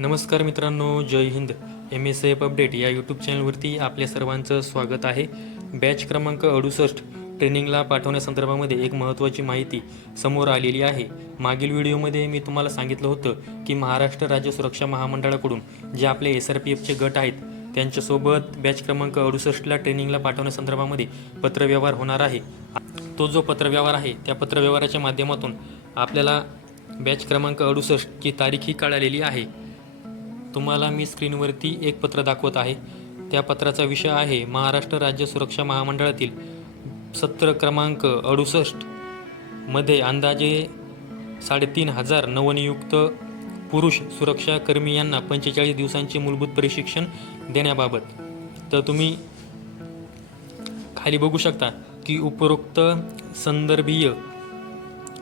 नमस्कार मित्रांनो जय हिंद. एम एस एफ अपडेट या यूट्यूब चॅनलवरती आपल्या सर्वांचं स्वागत आहे. बॅच क्रमांक अडुसष्ट ट्रेनिंगला पाठवण्यासंदर्भामध्ये एक महत्त्वाची माहिती समोर आलेली आहे. मागील व्हिडिओमध्ये मी तुम्हाला सांगितलं होतं की महाराष्ट्र राज्य सुरक्षा महामंडळाकडून जे आपले एस आर पी एफचे गट आहेत त्यांच्यासोबत बॅच क्रमांक अडुसष्टला ट्रेनिंगला पाठवण्यासंदर्भामध्ये पत्रव्यवहार होणार आहे. तो जो पत्रव्यवहार आहे त्या पत्रव्यवहाराच्या माध्यमातून आपल्याला बॅच क्रमांक अडुसष्टची तारीख ही कळालेली आहे. तुम्हाला मी स्क्रीनवरती एक पत्र दाखवत आहे. त्या पत्राचा विषय आहे महाराष्ट्र राज्य सुरक्षा महामंडळातील सत्र क्रमांक अडुसष्टमध्ये अंदाजे साडेतीन हजार नवनियुक्त पुरुष सुरक्षाकर्मी यांना पंचेचाळीस दिवसांचे मूलभूत प्रशिक्षण देण्याबाबत. तर तुम्ही खाली बघू शकता की उपरोक्त संदर्भीय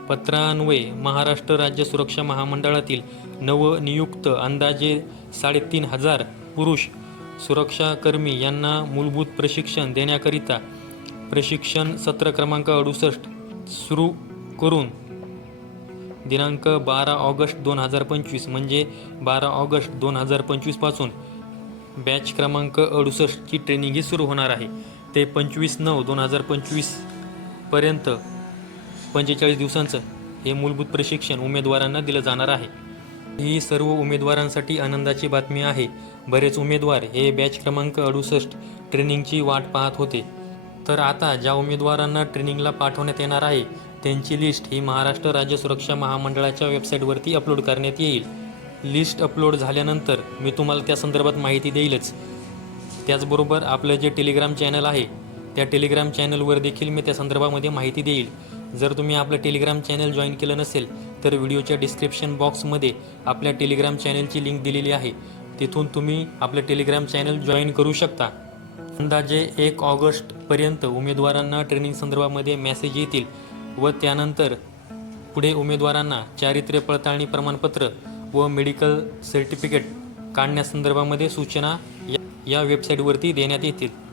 पत्रान्वये महाराष्ट्र राज्य सुरक्षा महामंडळातील नवनियुक्त अंदाजे साडेतीन हजार पुरुष सुरक्षाकर्मी यांना मूलभूत प्रशिक्षण देण्याकरिता प्रशिक्षण सत्र क्रमांक अडुसष्ट सुरू करून दिनांक बारा ऑगस्ट दोन हजार पंचवीस म्हणजे बारा ऑगस्ट दोन हजार पंचवीसपासून बॅच क्रमांक अडुसष्टची ट्रेनिंग ही सुरू होणार आहे. ते पंचवीस नऊ दोन हजार पंचवीसपर्यंत पंचेचाळीस दिवसांचं हे मूलभूत प्रशिक्षण उमेदवारांना दिलं जाणार आहे. ही सर्व उमेदवारांसाठी आनंदाची बातमी आहे. बरेच उमेदवार हे बॅच क्रमांक अडुसष्ट ट्रेनिंगची वाट पाहत होते. तर आता ज्या उमेदवारांना ट्रेनिंगला पाठवण्यात येणार आहे त्यांची लिस्ट ही महाराष्ट्र राज्य सुरक्षा महामंडळाच्या वेबसाईटवरती अपलोड करण्यात येईल. लिस्ट अपलोड झाल्यानंतर मी तुम्हाला त्या संदर्भात माहिती देईलच. त्याचबरोबर आपलं जे टेलिग्राम चॅनल आहे त्या टेलिग्राम चॅनलवर देखील मी त्या संदर्भामध्ये माहिती देईल. जर तुम्ही आपलं टेलिग्राम चॅनल जॉईन केलं नसेल तर व्हिडिओच्या डिस्क्रिप्शन बॉक्समध्ये आपल्या टेलिग्राम चॅनलची लिंक दिलेली आहे. तिथून तुम्ही आपलं टेलिग्राम चॅनल जॉईन करू शकता. अंदाजे एक ऑगस्टपर्यंत उमेदवारांना ट्रेनिंग संदर्भामध्ये मेसेज येतील व त्यानंतर पुढे उमेदवारांना चारित्र्य पडताळणी प्रमाणपत्र व मेडिकल सर्टिफिकेट काढण्यासंदर्भामध्ये सूचना या या वेबसाईटवरती देण्यात येतील.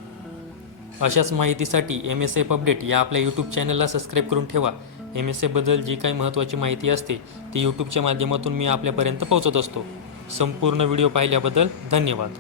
अशाच माहितीसाठी एम एस एफ अपडेट या आपल्या यूट्यूब चॅनलला सबस्क्राईब करून ठेवा. एम एस एफबद्दल जी काही महत्त्वाची माहिती असते ती यूट्यूबच्या माध्यमातून मी आपल्यापर्यंत पोहोचत असतो. संपूर्ण व्हिडिओ पाहिल्याबद्दल धन्यवाद.